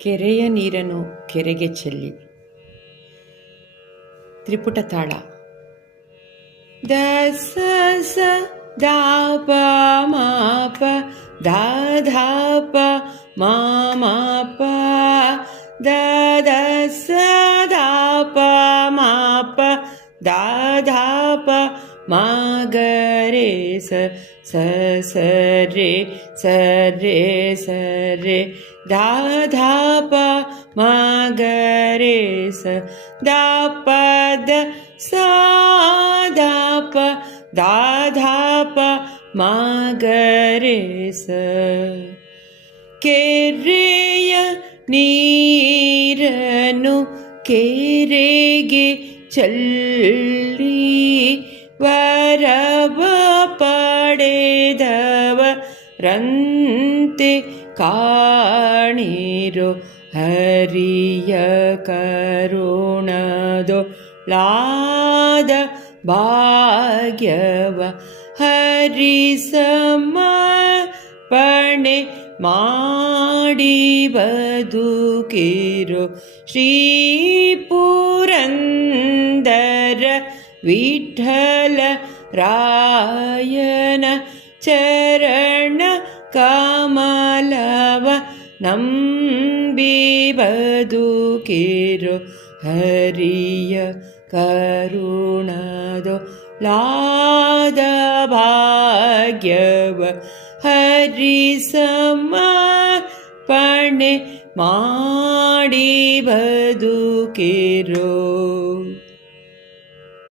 ಕೆರೆಯ ನೀರನ್ನು ಕೆರೆಗೆ ಚೆಲ್ಲಿ. ತ್ರಿಪುಟ ತಾಳ. ದ ಸ ಸ ದ ಪ ಮ ಪ ದ ಧ ಪ ಮ ಮ ಪ ದ ದ ಸ ದ ಪ ಮ ಪ ದ ಧ ಪ ಮ ಗ ರೇ ಸ ಸ ಸ ರೇ ಸ ರೇ ಸ ರೇ ದ ಧ ಪ ಮ ಗ ರೇ ಸ ದ ಪ ದ ಸ ದ ಪ ದ ಧ ಪ ಮ ಗ ರೇ ಸ. ಕೆರೆಯ ನೀರನ್ನು ಕೆರೆಗೆ ಚೆಲ್ಲಿ ವರವ ಪಡೆದವರಂತೆ ಕಾಣಿರೋ ಹರಿಯ ಕರುಣದೊಳಾದ ಭಾಗ್ಯವ ಹರಿಸಮರ್ಪಣೆ ಮಾಡಿ ಬದುಕಿರೋ ಶ್ರೀ ಪುರಂದರ ವಿಠ್ಠಲ ರಾಯನ ಚರಣ ಕಮಲವ ನಂಬಿ ಬದುಕಿರೋ ಹರಿಯ ಕರುಣದೊಳಾದ ಭಾಗ್ಯವ ಹರಿಸಮರ್ಪಣೆ ಮಾಡಿ ಬದುಕಿರೋ.